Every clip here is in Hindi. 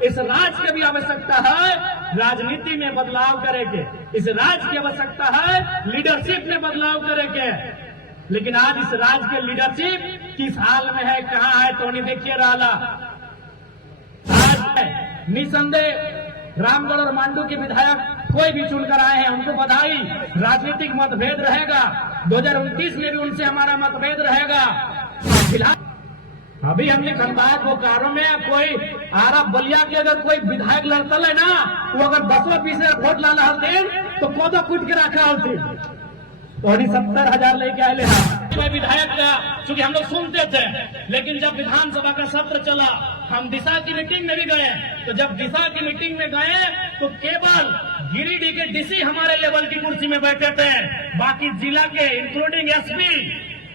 इस राज्य की भी आवश्यकता है राजनीति में बदलाव करे के, इस राज्य की आवश्यकता है लीडरशिप में बदलाव करे के। लेकिन आज इस राज्य के लीडरशिप किस हाल में है, कहाँ है, तो नहीं देखिए रहा। आज निसंदेह रामगढ़ और मांडू के विधायक कोई भी चुनकर आए हैं, उनको बधाई। राजनीतिक मतभेद रहेगा, 2029 में भी उनसे हमारा मतभेद रहेगा। फिलहाल अभी हमने खंडात बोकारो में कोई आरा बलिया के अगर कोई विधायक लड़ता है ना, वो अगर 10-20 वोट लाना हलते तो कोदा कूट के रखा हलती तो 70,000 लेके आए हैं विधायक का। चूंकि हम लोग सुनते थे, लेकिन जब विधानसभा का सत्र चला, हम दिशा की मीटिंग में भी गए, तो जब दिशा की मीटिंग में गए तो केवल गिरिडीह के डीसी हमारे लेवल की कुर्सी में बैठे थे, बाकी जिला के इंक्लूडिंग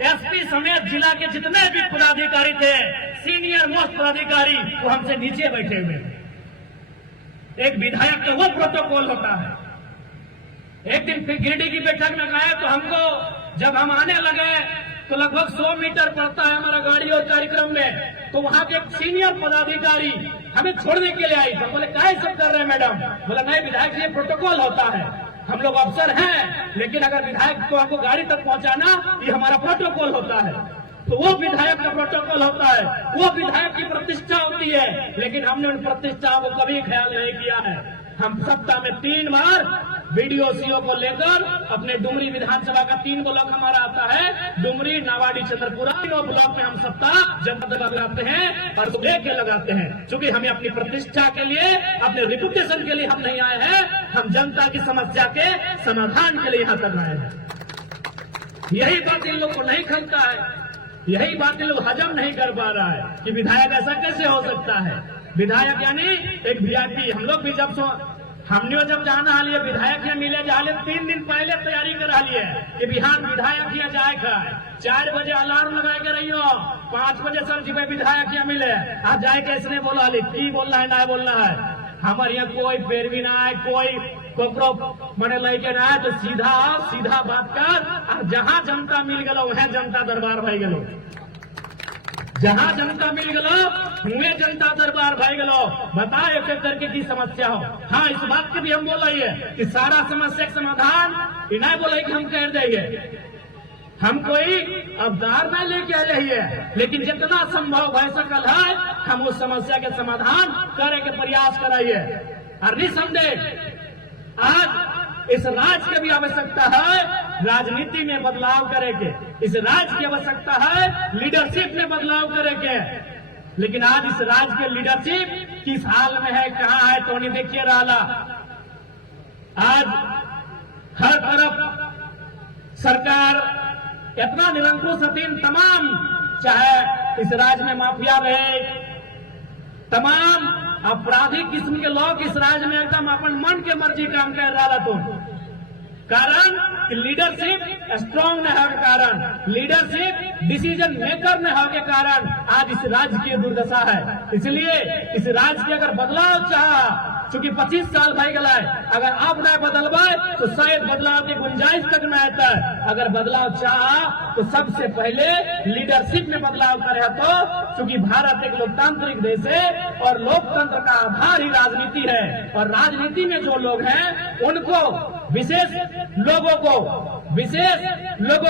एसपी समेत जिला के जितने भी पदाधिकारी थे, सीनियर मोस्ट पदाधिकारी, वो हमसे नीचे बैठे हुए। एक विधायक का वो प्रोटोकॉल होता है। एक दिन फिर गिरिडीह की बैठक में गए तो हमको जब हम आने लगे तो लगभग 100 मीटर पड़ता है हमारा गाड़ी और कार्यक्रम में, तो वहां के एक सीनियर पदाधिकारी हमें छोड़ने के लिए आई। तो बोले काहे सब कर रहे हैं मैडम? बोला नहीं विधायक ये प्रोटोकॉल होता है, हम लोग अफसर हैं, लेकिन अगर विधायक को हमको गाड़ी तक पहुंचाना ये हमारा प्रोटोकॉल होता है। तो वो विधायक का प्रोटोकॉल होता है, वो विधायक की प्रतिष्ठा होती है। लेकिन हमने उन प्रतिष्ठा को कभी ख्याल नहीं किया है। हम सप्ताह में 3 बार बीडीओ सीओ को लेकर अपने डुमरी विधानसभा का 3 ब्लॉक हमारा आता है, डुमरी, नावाडी, चंद्रपुरा, तीनों ब्लॉक में हम सप्ताह जनता लगाते हैं और लेके लगाते हैं। क्योंकि हमें अपनी प्रतिष्ठा के लिए, अपने रिपुटेशन के लिए हम नहीं आए हैं, हम जनता की समस्या के समाधान के लिए यहाँ तक आए हैं। यही बात इन लोग को नहीं खलता है, यही बात इन लोग हजम नहीं कर पा रहा है कि विधायक ऐसा कैसे हो सकता है। विधायक यानी एक वीआईपी। हम लोग भी हमने जब जाना हालिए विधायक यहाँ मिले जा 3 दिन पहले तैयारी करा लिए कि बिहान विधायक यहाँ जाए खा 4 बजे अलार्म लगा के रहियो, 5 बजे सर जी विधायक यहाँ मिले। आज जाए कैसे बोला की बोलना है ना बोलना है। हमारे यहाँ कोई पैरवी ना है, कोई कोकरो मने लेके ना है, तो सीधा बात कर। जहाँ जनता मिल गलो वह जनता दरबार भाई गलो, जहाँ जनता मिल गलो हुए जनता दरबार भाई गलो। बताओ एक करके की समस्या हो। हाँ, इस बात के भी हम बोल रही है कि सारा समस्या का समाधान इन्हें बोले कि हम कर देंगे। हम कोई अवतार नहीं लेके आ रही है, लेकिन जितना संभव भय सकल है हम उस समस्या के समाधान करे के प्रयास कराइए। और निसंदेह आज इस राज्य की भी आवश्यकता है राजनीति में बदलाव करे के, इस राज्य की आवश्यकता है लीडरशिप में बदलाव करे के। लेकिन आज इस राज्य के लीडरशिप किस हाल में है, कहाँ है, तो नहीं देखिए रहा। आज हर तरफ सरकार इतना निरंकुश अधीन, तमाम चाहे इस राज्य में माफिया रहे, तमाम आपराधिक किस्म के लोग इस राज्य में एकदम अपन मन के मर्जी काम कर रहा तो कारण लीडरशिप स्ट्रांग न होने के कारण, लीडरशिप डिसीजन मेकर न होने के कारण आज इस राज्य की दुर्दशा है। इसलिए इस राज्य के अगर बदलाव चाह, चूंकि 25 साल भाई गला है, अगर आप न बदलवाए तो शायद बदलाव की गुंजाइश तक न आता है। अगर बदलाव चाह तो सबसे पहले लीडरशिप में बदलाव करे। तो चूंकि भारत एक लोकतांत्रिक देश है और लोकतंत्र का आधार ही राजनीति है, और राजनीति में जो लोग हैं उनको विशेष लोगों को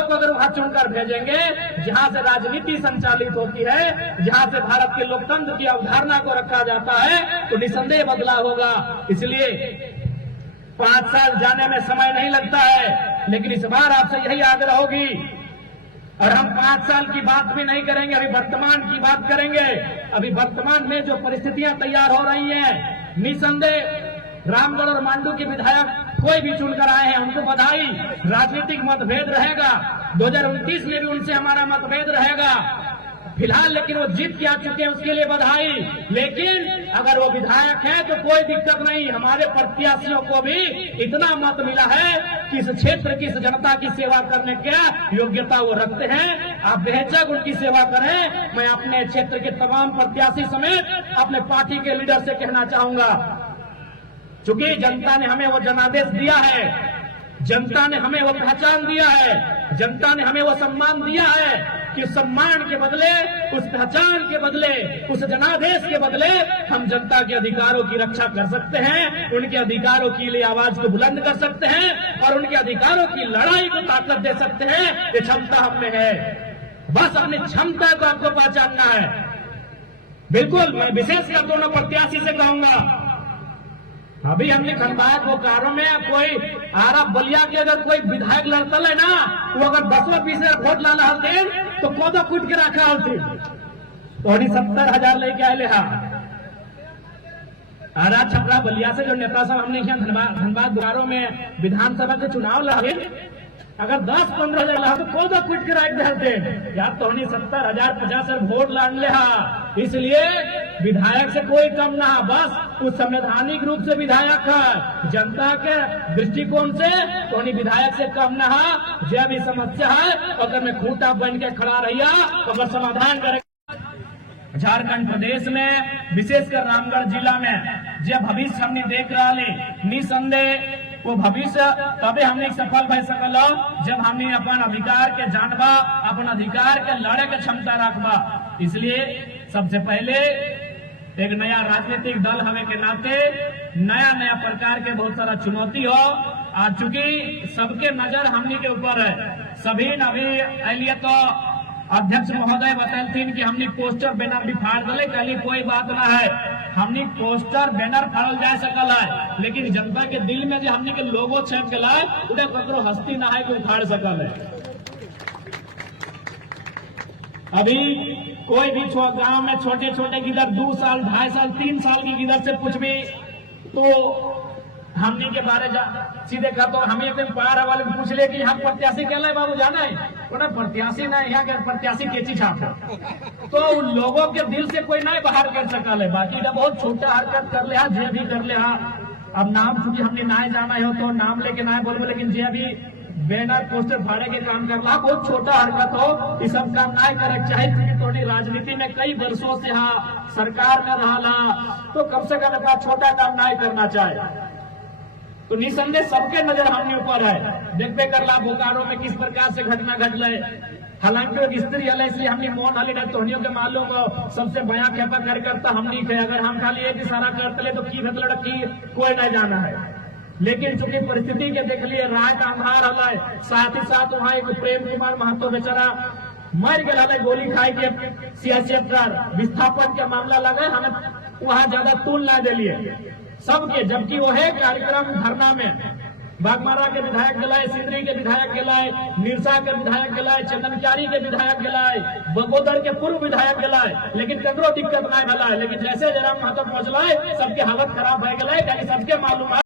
अगर वहां चुनकर भेजेंगे जहां से राजनीति संचालित होती है, जहां से भारत के लोकतंत्र की अवधारणा को रखा जाता है, तो निसंदेह बदलाव होगा। इसलिए 5 साल जाने में समय नहीं लगता है, लेकिन इस बार आपसे यही आग्रह होगी। और हम 5 साल की बात भी नहीं करेंगे, अभी वर्तमान की बात करेंगे। अभी वर्तमान में जो परिस्थितियां तैयार हो रही हैं, निसंदेह रामगढ़ और मांडू के विधायक कोई भी चुनकर आए हैं, उनको बधाई। राजनीतिक मतभेद रहेगा, 2029 में भी उनसे हमारा मतभेद रहेगा। फिलहाल लेकिन वो जीत के आ चुके हैं, उसके लिए बधाई। लेकिन अगर वो विधायक है तो कोई दिक्कत नहीं, हमारे प्रत्याशियों को भी इतना मत मिला है कि इस क्षेत्र की, इस जनता की सेवा करने की योग्यता वो रखते हैं। आप बेहिचक उनकी सेवा करें। मैं अपने क्षेत्र के तमाम प्रत्याशी समेत अपने पार्टी के लीडर से कहना चाहूंगा, चूंकि जनता ने हमें वो जनादेश दिया है, जनता ने हमें वो पहचान दिया है, जनता ने हमें वो सम्मान दिया है कि सम्मान के बदले, उस पहचान के बदले, उस जनादेश के बदले हम जनता के अधिकारों की रक्षा कर सकते हैं, उनके अधिकारों के लिए आवाज को बुलंद कर सकते हैं और उनके अधिकारों की लड़ाई को ताकत दे सकते हैं। ये क्षमता हम में है। बस अपनी क्षमता को आपको पहचानना है। बिल्कुल मैं विशेषकर दोनों प्रत्याशी से कहूंगा, अभी हमने धनबाद बोकारो में कोई आरा बलिया के अगर कोई विधायक लड़ता है ना, वो अगर 10-20 वोट लाना हलते तो कोदो कूट के रखा हलते तो 70,000 लेके आए हा। आरा छपरा बलिया से जो नेता सब हमने धनबाद बोकारो में विधानसभा के चुनाव लड़े, अगर 10-15,000 ला तो कोदो कूट के रख देते यार, तो 70,000 50 वोट लाने हा। इसलिए विधायक से कोई कम ना, बस उस संवैधानिक रूप से विधायक है, जनता के दृष्टिकोण से तो विधायक से कम ना है। जब भी समस्या है अगर मैं खूंटा बन के खड़ा रहिया तो समाधान करेगा। झारखंड प्रदेश में विशेषकर रामगढ़ जिला में जब भविष्य हमने देख रहा है, निसंदेह वो भविष्य तबे हमने सफल भय सकल जब हमने अपन अधिकार के जानबा, अपन अधिकार के लड़े के क्षमता रखबा। इसलिए सबसे पहले एक नया राजनीतिक दल हमें के नाते नया प्रकार के बहुत सारा चुनौती हो, और चूंकि सबके नजर हमनी के ऊपर है, सभी अभी अलिए तो अध्यक्ष महोदय बतालथिन कि हमने पोस्टर बैनर भी फाड़ दले, कल कोई बात ना है, हमने पोस्टर बैनर फाड़ल जा सकल है, लेकिन जनता के दिल में जो हमने के लोगो छप गला है उन्हें ककरो हस्ती ना है कि उखाड़ सकल है। अभी कोई भी गांव में छोटे छोटे गिदर 2 साल 2.5 साल 3 साल की गिदर से पूछ भी तो हमने के बारे सीधे कहा तो हमें एकदम पार वाले पूछ ले कि यहाँ प्रत्याशी क्या है बाबू जाना है, तो प्रत्याशी ना यहाँ के प्रत्याशी केची छाप है, तो उन लोगों के दिल से कोई ना बाहर कर सकल है। बाकी ना बहुत छोटा हरकत कर ले, जे भी कर ले। अब नाम चूंकि हमने ना जाना है तो नाम लेके ना बोलबो, लेकिन जे भी बैनर पोस्टर फाड़े के काम करना बहुत छोटा हरकत हो, ये सब काम ना करे चाहिए। तो राजनीति में कई वर्षों से सरकार में रहा, तो कम से कम अपना छोटा काम ना करना चाहे। तो निसंदेह सबके नजर हमने ऊपर है। देखते करला बोकारो में किस प्रकार से घटना घट रहे, हालांकि एक स्त्री है इसलिए हमने मौन हाली नहीं, तोहनियों के मालूम हो सबसे बया खेपा कार्यकर्ता हमनी थे। अगर हम खाली एक इशारा करते तो की भत लड़की कोई नहीं जाना है, लेकिन चूंकि परिस्थिति के देख लिए रात अंधार हल, साथ ही साथ वहाँ एक प्रेम कुमार महतो बेचारा मर गए, गोली खाई के सीएसएफ विस्थापन के मामला लगे, हमें वहाँ ज्यादा तूल ना दिलिए सबके, जबकि वो है कार्यक्रम धरना में बागमारा के विधायक गलाए, सिंदरी के विधायक गलाए, निरसा के विधायक गलाए, चंदनकारी के विधायक गलाए, बगोदर के पूर्व विधायक गलाए, लेकिन ककरो दिक्कत नहीं भला है। लेकिन जैसे जरा महत्व पहुंचलाए सबके हालत खराब हो गए, सबके मालूम